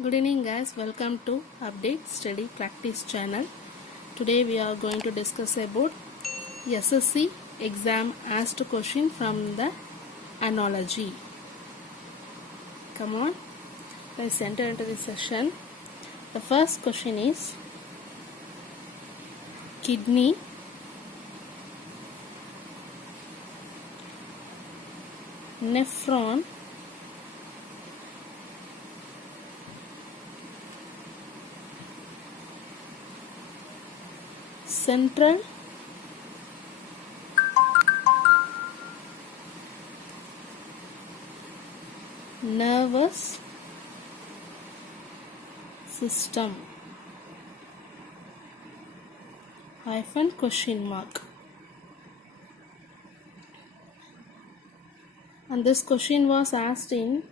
Good evening guys, welcome to Update Study Practice channel. Today we are going to discuss about SSC exam asked question from the analogy. Come on, let's enter into this session. The first question is kidney, nephron, central nervous system hyphen question mark. And this question was asked in,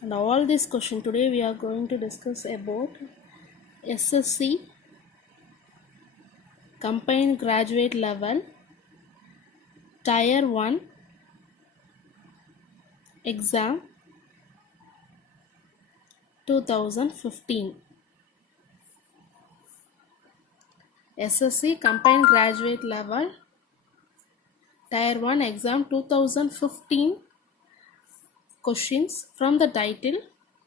and all this question today we are going to discuss about SSC combined graduate level tier 1 exam 2015. SSC combined graduate level tier 1 exam 2015 questions from the title,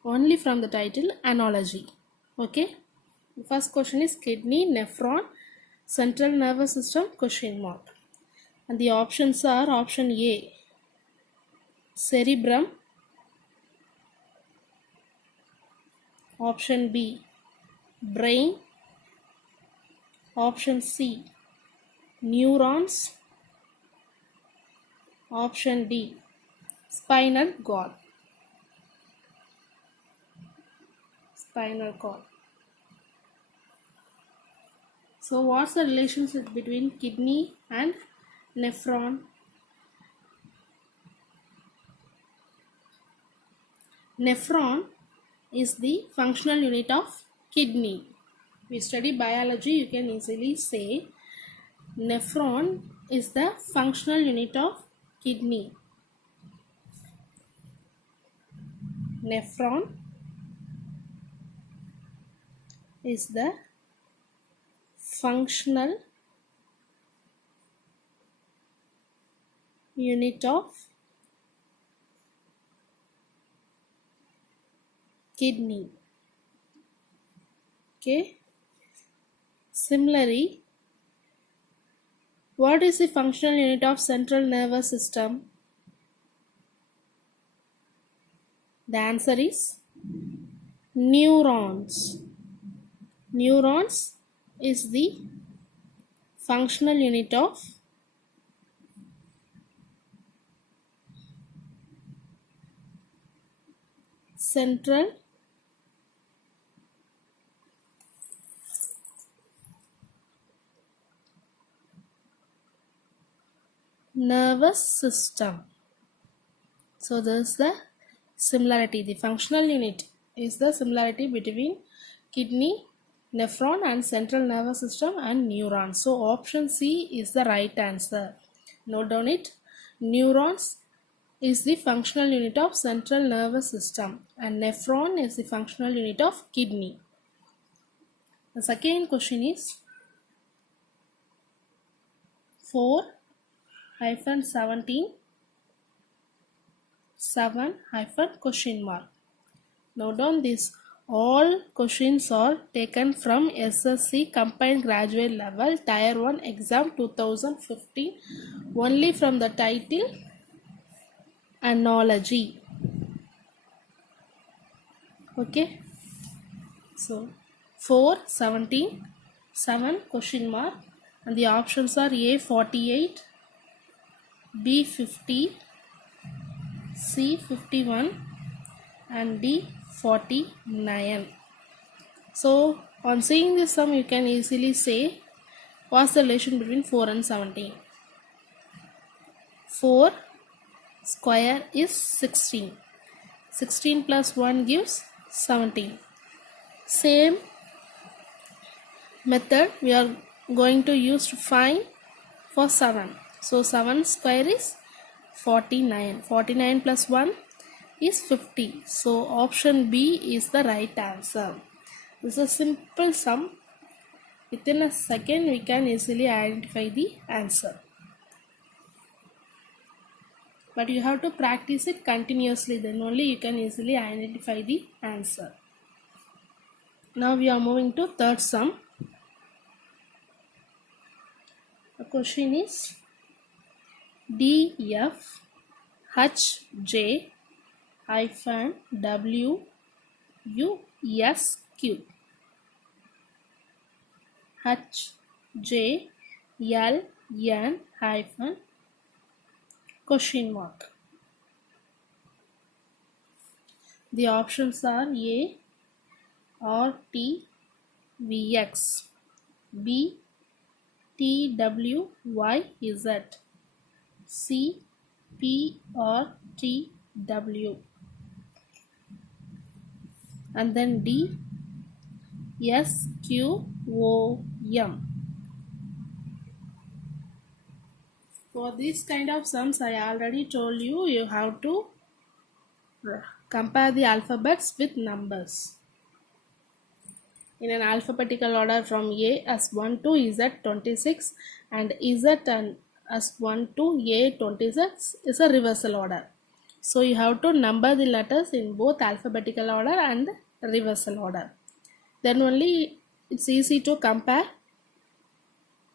only from the title analogy. Okay, the first question is kidney, nephron, central nervous system question mark, and the options are option A cerebrum, option B brain, option C neurons, option D spinal cord. So what's the relationship between kidney and nephron? Nephron is the functional unit of kidney. We study biology, you can easily say nephron is the functional unit of kidney. Nephron is the functional unit of kidney. Okay. Similarly, what is the functional unit of central nervous system? The answer is neurons. Neurons is the functional unit of central nervous system. So this is the similarity. The functional unit is the similarity between kidney, nephron and central nervous system and neurons. So option C is the right answer. Note down it. Neurons is the functional unit of central nervous system and nephron is the functional unit of kidney. The second question is 4-17 7 question mark. Note down this. All questions are taken from SSC combined graduate level tier 1 exam 2015, only from the title analogy. Okay, so 4-17 7 question mark, and the options are A 48, B 50, C 51 and D 49. So on seeing this sum you can easily say what's the relation between 4 and 17. 4 square is 16. 16 plus 1 gives 17. Same method we are going to use to find for 7. So 7 square is 49. 49 plus 1 is 50. So option B is the right answer. This is a simple sum. Within a second we can easily identify the answer. But you have to practice it continuously, then only you can easily identify the answer. Now we are moving to third sum. The question is DF HJ hyphen WUSQ HJLN hyphen question mark. The options are A RTVX, B TWYZ, C PRTW, and then D SQOM. For this kind of sums, I already told you, you have to compare the alphabets with numbers. In an alphabetical order from A as 1 to Z 26 and Z and as 1 to A 26 is a reversal order. So you have to number the letters in both alphabetical order and reversal order. Then only it's easy to compare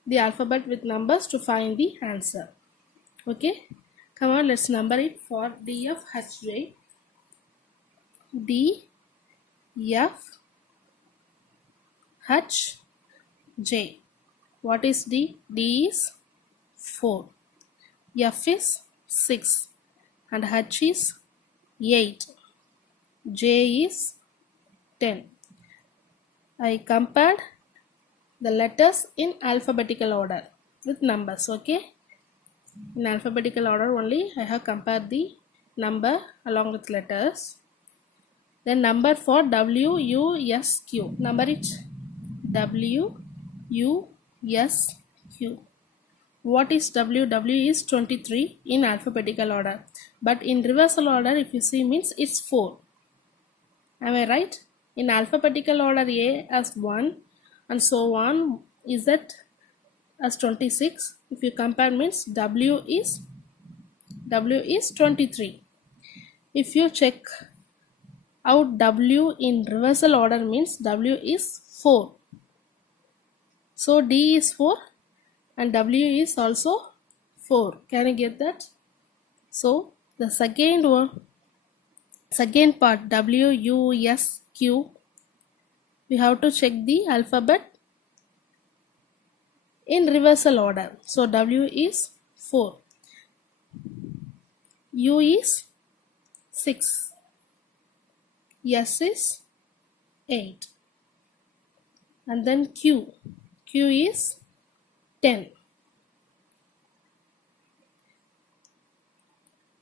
the alphabet with numbers to find the answer. Okay, come on, let's number it for DFHJ. DFHJ. What is D? D is 4, F is 6, and H is 8, J is 10. I compared the letters in alphabetical order with numbers. Okay, in alphabetical order only I have compared the number along with letters. Then number for WUSQ, number it WUSQ. What is W? W is 23 in alphabetical order, but in reversal order if you see means it's 4. Am I right? In alphabetical order A as 1 and so on, Z as 26. If you compare means W is 23. If you check out W in reversal order means W is 4. So D is 4 and W is also 4. Can you get that? So the second part WUSQ, we have to check the alphabet in reversal order. So W is 4, U is 6, S is 8, and then Q is 10.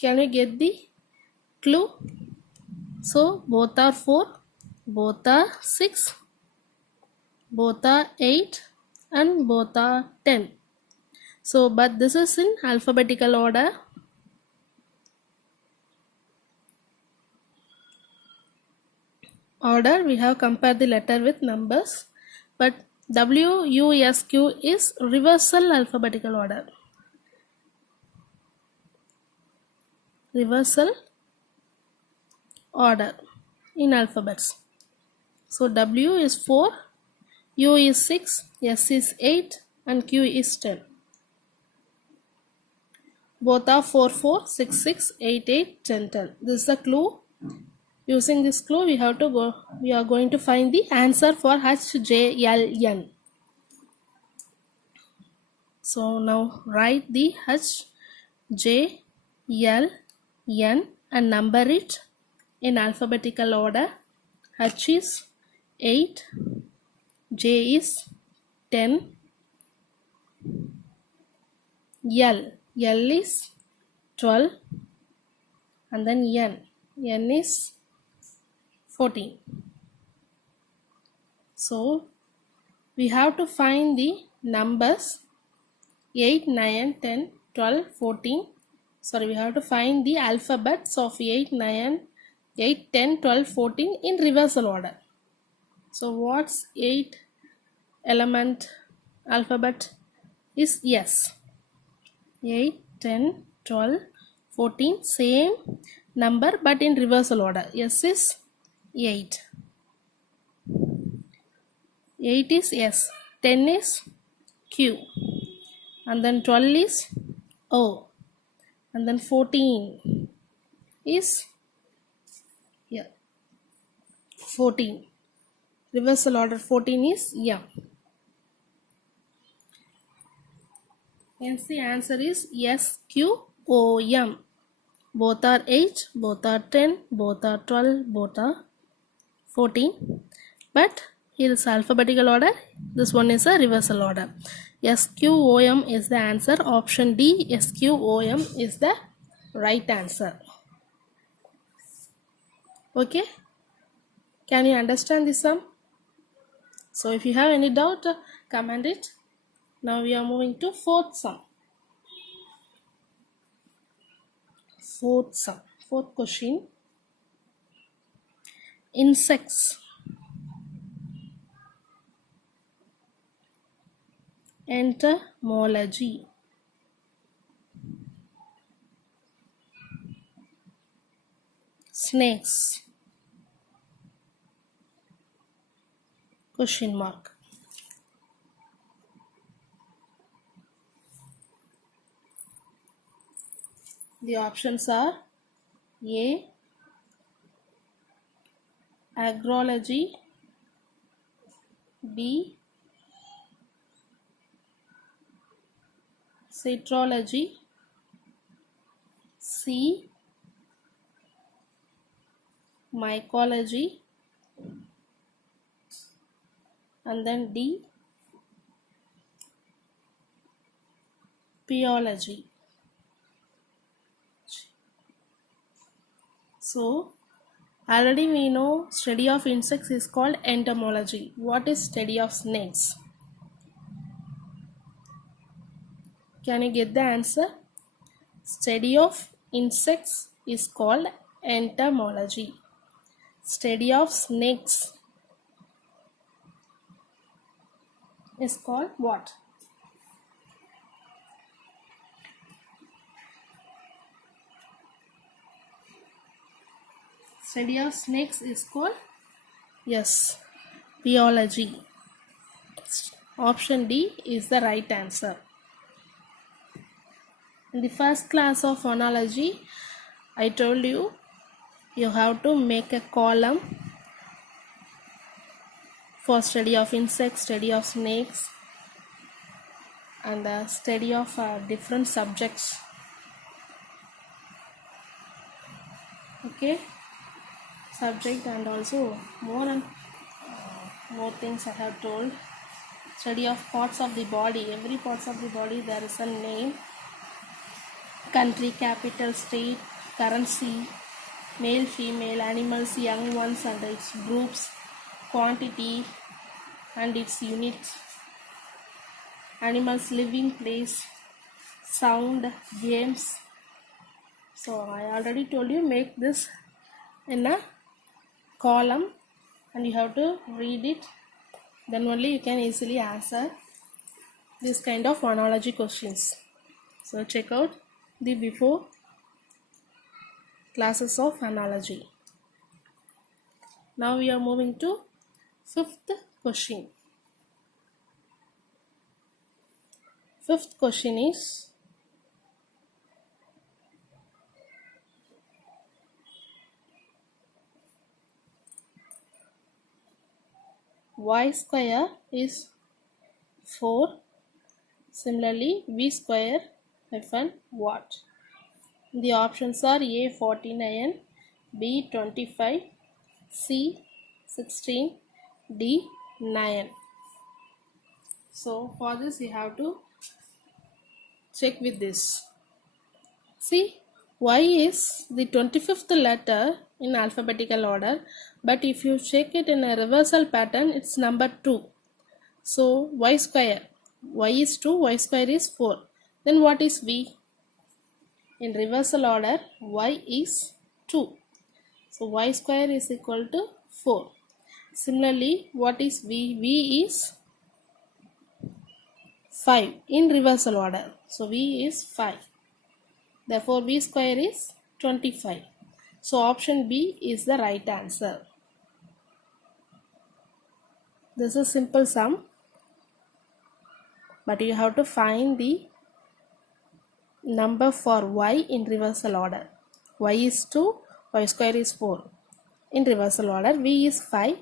Can you get the clue? So both are 4, both are 6, both are 8, and both are 10. So but this is in alphabetical order. We have compared the letter with numbers, but WUSQ is reversal alphabetical order. Reversal order in alphabets. So W is 4, U is 6, S is 8, and Q is 10. Both are 4, 4, 6, 6, 8, 8, 10, 10. This is the clue. Using this clue, we are going to find the answer for HJLN. So now write the HJLN and number it in alphabetical order. H is 8, J is 10, L is 12, and then N is 14. So we have to find the numbers 8, 9, 10, 12, 14. Sorry, we have to find the alphabets of 8, 9, 8, 10, 12, 14 in reversal order. So what's 8 element alphabet is S. 8, 10, 12, 14, same number but in reversal order. S is 8. 8 is S. 10 is Q. And then 12 is O. And then 14 is 14. Reversal order 14 is M. Hence the answer is SQOM. Both are 8, both are 10, both are 12, both are 14. But here is alphabetical order. This one is a reversal order. SQOM is the answer. Option D, SQOM is the right answer. Okay? Can you understand this sum? So if you have any doubt, comment it. Now we are moving to fourth sum. Fourth question. Insects. Entomology. Snakes. Question mark. The options are A. Agrology, B. Citrology, C. Mycology, and then D. Peology. So already we know study of insects is called entomology. What is study of snakes? Can you get the answer? Study of insects is called entomology. Study of snakes is called what? Study of snakes is called, yes, peology. Option D is the right answer. In the first class of phonology, I told you have to make a column for study of insects, study of snakes, and the study of different subjects. Okay, subject, and also more things I have told. Study of parts of the body. Every parts of the body there is a name. Country, capital, state, currency, male, female, animals, young ones and its groups, quantity and its units, animals living place, sound, games. So I already told you, make this in a column and you have to read it, then only you can easily answer this kind of phonology questions. So check out the before classes of phonology. Now we are moving to fifth question. Fifth question is, y square is 4. Similarly, v square hyphen what? The options are A 49, B 25, C 16, D 9. So for this you have to check with this. See, Y is the 25th letter in alphabetical order, but if you check it in a reversal pattern, it's number 2. So y square, y is 2, y square is 4. Then what is V? In reversal order, y is 2. So y square is equal to 4. Similarly, what is v? V is 5 in reversal order. So v is 5. Therefore, v square is 25. So option B is the right answer. This is simple sum, but you have to find the number for y in reversal order. Y is 2, y square is 4. In reversal order, v is 5,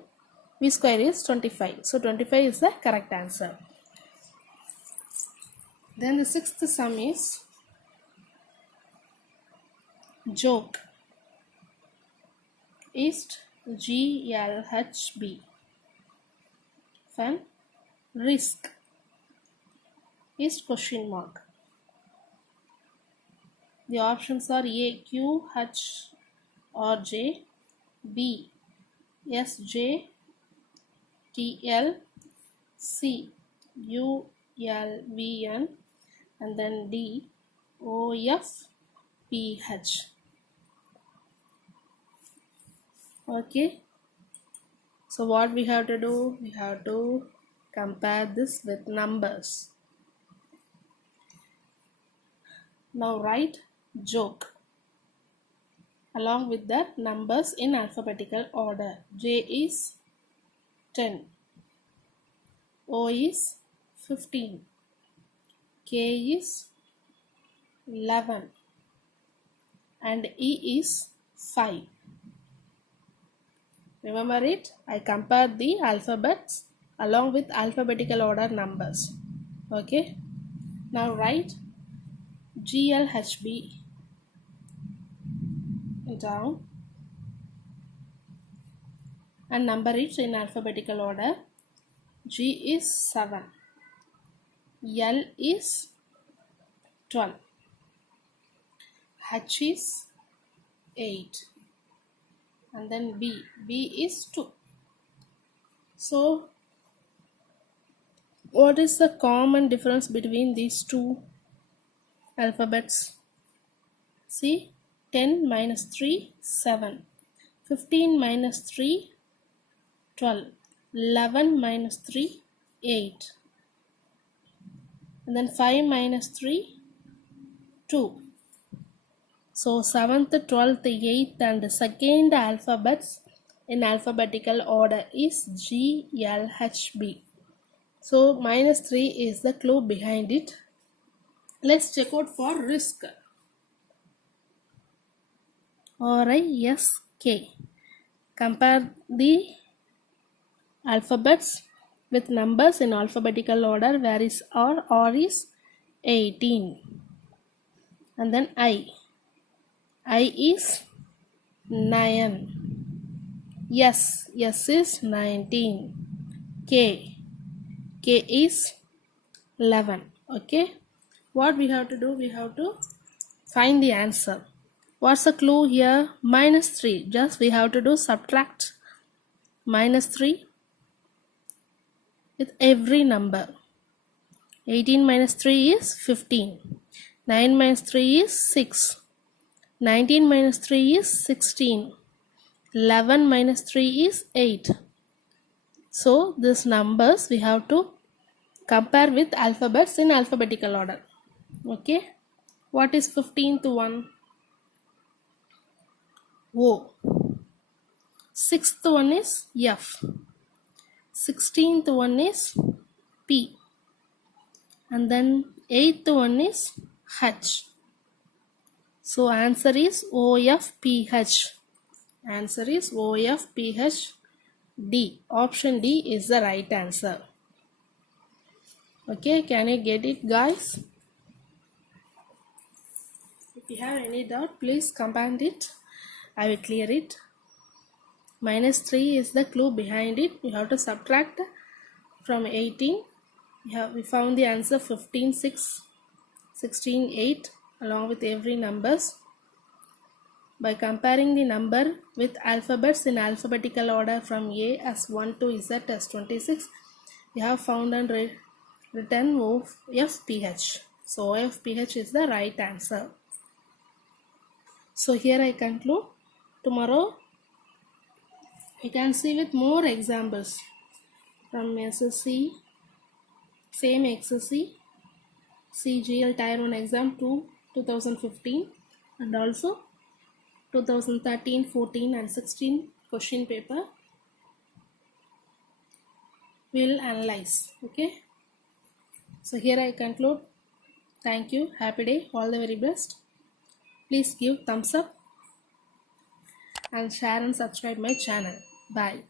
v square is 25. So 25 is the correct answer. Then the sixth sum is joke. East GLHB. Fun. Risk is question mark. The options are A, Q, H or J, B, S, J, T, L, C, U, L, V, N, and then D, O, F, P, H. Okay. So what we have to do? We have to compare this with numbers. Now write joke along with the numbers in alphabetical order. J is 10, O is 15, K is 11, and E is 5. Remember it? I compared the alphabets along with alphabetical order numbers. Okay. Now write GLHB down and number it in alphabetical order. G is 7, L is 12, H is 8, and then B is 2. So what is the common difference between these two alphabets? See, 10 minus 3, 7, 15 minus 3, 12, 11 minus 3, 8, and then 5 minus 3, 2. So 7th, 12th, 8th and 2nd alphabets in alphabetical order is G, L, H, B. So minus 3 is the clue behind it. Let's check out for risk. R-I-S-K. Compare the alphabets with numbers in alphabetical order. Where is R? R is 18. And then I. I is 9. S. S is 19. K. K is 11. Okay. What we have to do? We have to find the answer. What's the clue here? Minus 3. Just we have to do subtract minus 3 with every number. 18 minus 3 is 15. 9 minus 3 is 6. 19 minus 3 is 16. 11 minus 3 is 8. So these numbers we have to compare with alphabets in alphabetical order. Okay. What is 15th one? O. 6th one is F. 16th one is P. And then 8th one is H. So answer is OFPH. Answer is OFPH D. Option D is the right answer. Okay, can you get it, guys? If you have any doubt, please comment it. I will clear it. Minus 3 is the clue behind it. You have to subtract from 18. We found the answer 15, 6, 16, 8 along with every numbers. By comparing the number with alphabets in alphabetical order from A as 1 to Z as 26, we have found and written OFPH. So OFPH is the right answer. So here I conclude. Tomorrow You can see with more examples from SSC, same SSC, CGL Tier 1 exam 2 2015 and also 2013, 14 and 16 question paper will analyze. Okay. So here I conclude. Thank you. Happy day. All the very best. Please give thumbs up and share and subscribe my channel. Bye.